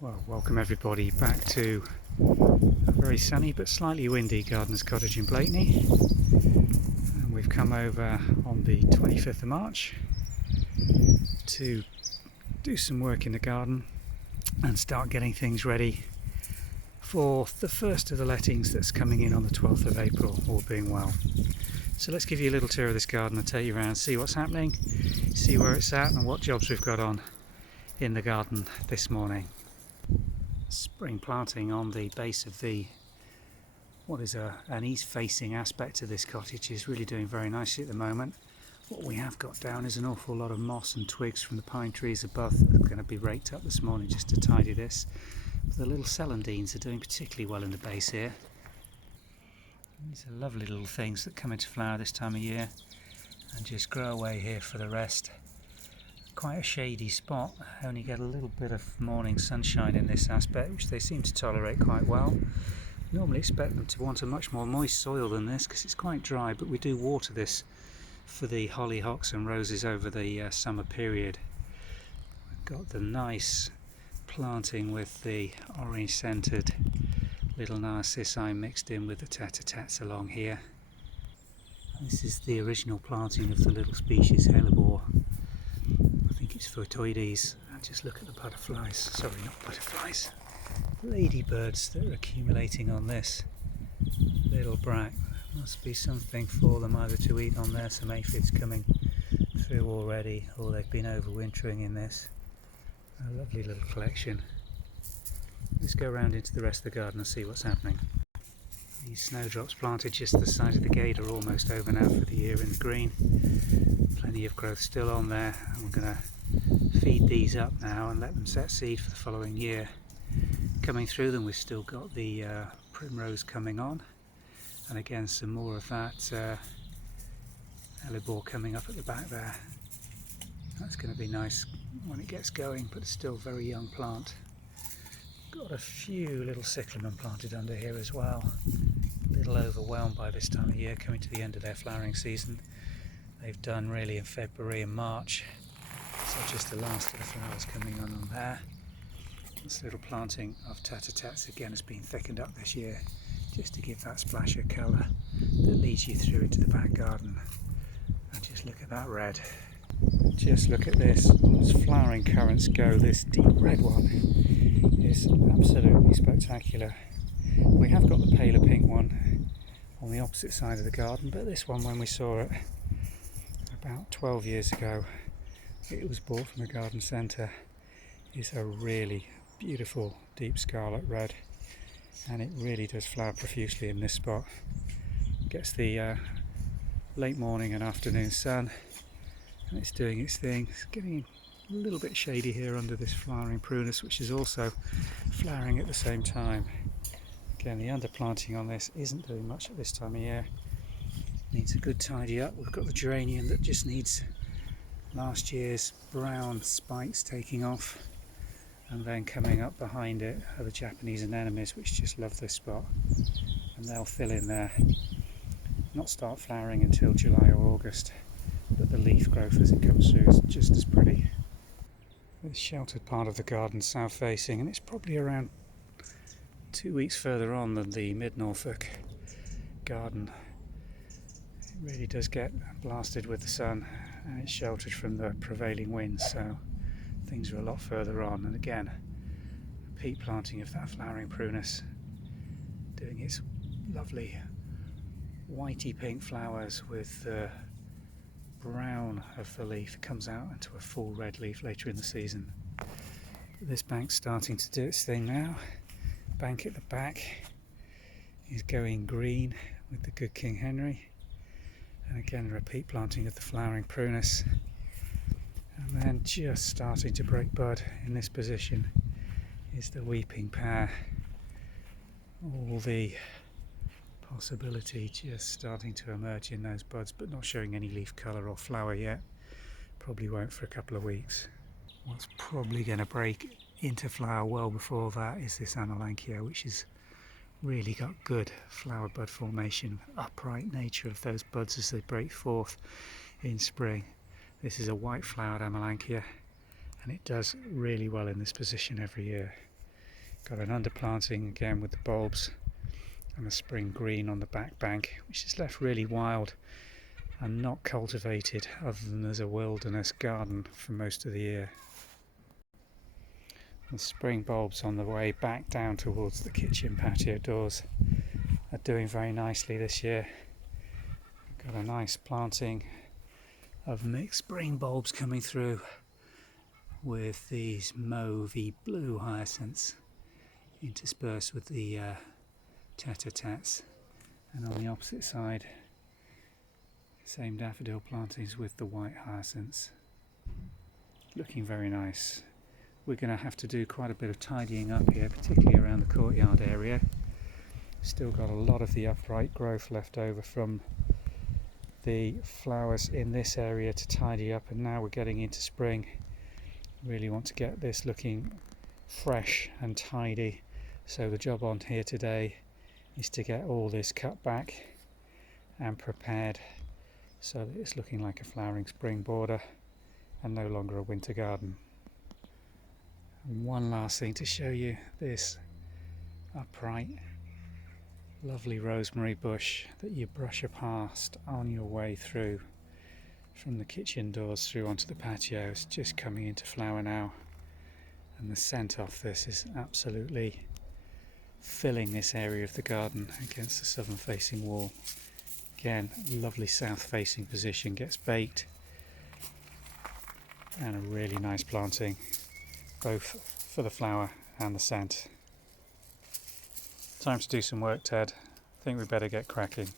Well, welcome everybody back to a very sunny but slightly windy Gardeners Cottage in Blakeney. And we've come over on the 25th of March to do some work in the garden and start getting things ready for the first of the lettings that's coming in on the 12th of April, all being well. So let's give you a little tour of this garden and take you around, see what's happening, see where it's at and what jobs we've got on in the garden this morning. Spring planting on the base of what is an east-facing aspect of this cottage is really doing very nicely at the moment. What we have got down is an awful lot of moss and twigs from the pine trees above that are going to be raked up this morning just to tidy this. But the little celandines are doing particularly well in the base here. These are lovely little things that come into flower this time of year and just grow away here for the rest. Quite a shady spot, only get a little bit of morning sunshine in this aspect, which they seem to tolerate quite well. Normally expect them to want a much more moist soil than this because it's quite dry, but we do water this for the hollyhocks and roses over the summer period. We've got the nice planting with the orange scented little narcissi mixed in with the tete-a-tetes along here. This is the original planting of the little species hellebore. I think it's Photoides. Just look at the butterflies, sorry not butterflies, ladybirds that are accumulating on this little brack. Must be something for them either to eat on there, some aphids coming through already, or they've been overwintering in this. A lovely little collection. Let's go around into the rest of the garden and see what's happening. These snowdrops planted just the side of the gate are almost over now for the year in the green. Plenty of growth still on there, and we're going to feed these up now and let them set seed for the following year. Coming through them we've still got the primrose coming on, and again some more of that hellebore coming up at the back there. That's going to be nice when it gets going, but it's still a very young plant. Got a few little cyclamen planted under here as well. A little overwhelmed by this time of year, coming to the end of their flowering season. They've done really in February and March, so just the last of the flowers coming on there. This little planting of tete-a-tetes again has been thickened up this year, just to give that splash of colour that leads you through into the back garden. And just look at that red. Just look at this, as flowering currants go, this deep red one is absolutely spectacular. We have got the paler pink one on the opposite side of the garden, but this one, when we saw it about 12 years ago, it was bought from a garden centre, is a really beautiful deep scarlet red, and it really does flower profusely in this spot. Gets the late morning and afternoon sun, and it's doing its thing. It's getting a little bit shady here under this flowering prunus, which is also flowering at the same time. Again, the underplanting on this isn't doing much at this time of year. Needs a good tidy up. We've got the geranium that just needs last year's brown spikes taking off, and then coming up behind it are the Japanese anemones, which just love this spot, and they'll fill in there. Not start flowering until July or August, but the leaf growth as it comes through is just as pretty. This sheltered part of the garden south facing, and it's probably around 2 weeks further on than the mid Norfolk garden. It really does get blasted with the sun, and it's sheltered from the prevailing winds, so things are a lot further on. And again, a peat planting of that flowering prunus doing its lovely whitey pink flowers with the brown of the leaf. It comes out into a full red leaf later in the season. This bank's starting to do its thing now. Bank at the back is going green with the good King Henry, and again a repeat planting of the flowering prunus, and then just starting to break bud in this position is the weeping pear. All the possibility just starting to emerge in those buds, but not showing any leaf colour or flower yet. Probably won't for a couple of weeks. What's probably going to break into flower well before that is this Anolanchia, which has really got good flower bud formation, upright nature of those buds as they break forth in spring. This is a white flowered Anolanchia, and it does really well in this position every year. Got an underplanting again with the bulbs and a spring green on the back bank, which is left really wild and not cultivated other than as a wilderness garden for most of the year. The spring bulbs on the way back down towards the kitchen patio doors are doing very nicely this year. Got a nice planting of mixed spring bulbs coming through with these mauvey blue hyacinths interspersed with the tete-a-tetes, and on the opposite side same daffodil plantings with the white hyacinths. Looking very nice. We're going to have to do quite a bit of tidying up here, particularly around the courtyard area. Still got a lot of the upright growth left over from the flowers in this area to tidy up, and now we're getting into spring. Really want to get this looking fresh and tidy, so the job on here today is to get all this cut back and prepared so that it's looking like a flowering spring border and no longer a winter garden. And one last thing to show you, this upright lovely rosemary bush that you brush past on your way through from the kitchen doors through onto the patio. It's just coming into flower now, and the scent off this is absolutely filling this area of the garden against the southern facing wall. Again, lovely south facing position, gets baked, and a really nice planting both for the flower and the scent. Time to do some work, Ted. I think we better get cracking.